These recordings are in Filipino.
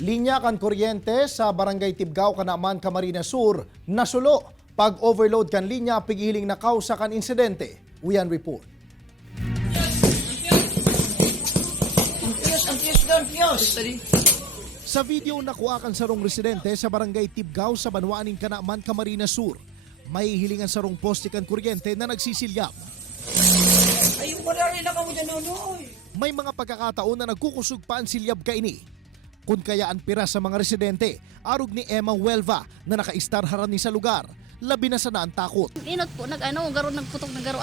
Linya kan kuryente sa Barangay Tibgao, Kanaman, Camarines Sur, nasulo. Pag overload kan linya, pigiling na kausa kan insidente. Uyan report. Sa video nakuha kan sarong residente sa Barangay Tibgao sa Banwaanin, Kanaman, Camarines Sur, may hilingan sarong poste kan kuryente na nagsisilyap. Ayun, wala rin na kamo dyan, nonoy. May mga pagkakataon na nagkukusog pa ang silyab kaini. Kung kaya ang pira sa mga residente, arog ni Emma Huelva na naka-star harani sa lugar, labi na sana ang takot. Inot po, garo nagputok na garo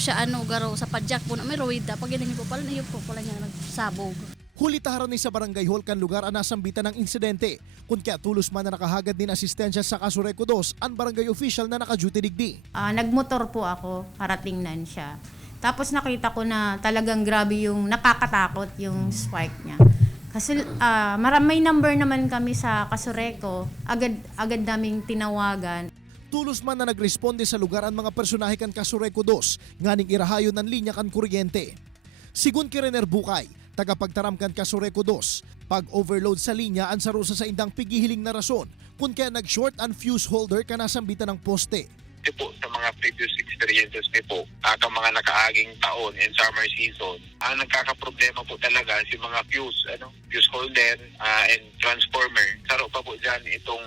siya garo sa padjak po na may ruwida. Pag ginagin po pala, niyo po pala niya nagsabog. Hulitaharan ni sa barangay hall kan lugar ang nasambitan ng insidente. Kung kaya tulos man na nakahagad din asistensya sa Casureco 2, ang barangay official na naka-duty digdi. Nagmotor po ako para tingnan siya. Tapos nakita ko na talagang grabe yung nakakatakot yung spike niya. Kasi may number naman kami sa Casureco, agad naming tinawagan. Tulos man na nagresponde sa lugar ang mga personahe kan Casureco 2, nganing irahayo ng linya kan kuryente. Sigun kay Rener Bukay, tagapagtaram kan Casureco 2, pag overload sa linya ang sarusa sa indang pigihiling na rason kung kaya nag-short ang fuse holder ka nasambitan ng poste. Ito po sa mga previous experiences niyo po, ang mga nakaaging taon in summer season, ang nagkakaproblema po talaga si mga fuse holder and transformer. Saro pa po dyan itong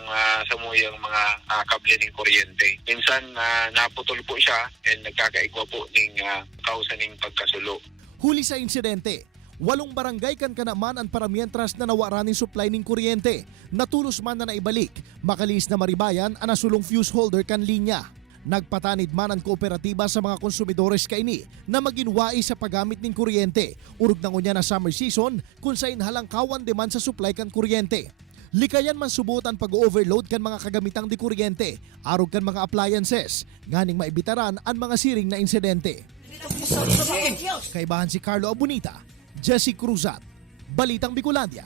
samuyang mga kable ng kuryente. Minsan naputol po siya and nagkakaigwa po ng kausa ng pagkasulo. Huli sa insidente, 8 barangay kan Kanaman ang paramientras na nawaranin supply ng kuryente. Natulos man na naibalik, makalis na maribayan ang nasulong fuse holder kan linya. Nagpatanid man ang kooperatiba sa mga konsumidores kaini na maginwai sa paggamit ng kuryente. Urog na ngunya na summer season kung sa inhalangkawan demand sa supply kan kuryente. Likayan man subutan pag-overload kan mga kagamitang di kuryente, arog kan mga appliances, nganing maibitaran ang mga siring na insidente. Kaibahan si Carlo Abunita, Jesse Cruzat, Balitang Bicolandia.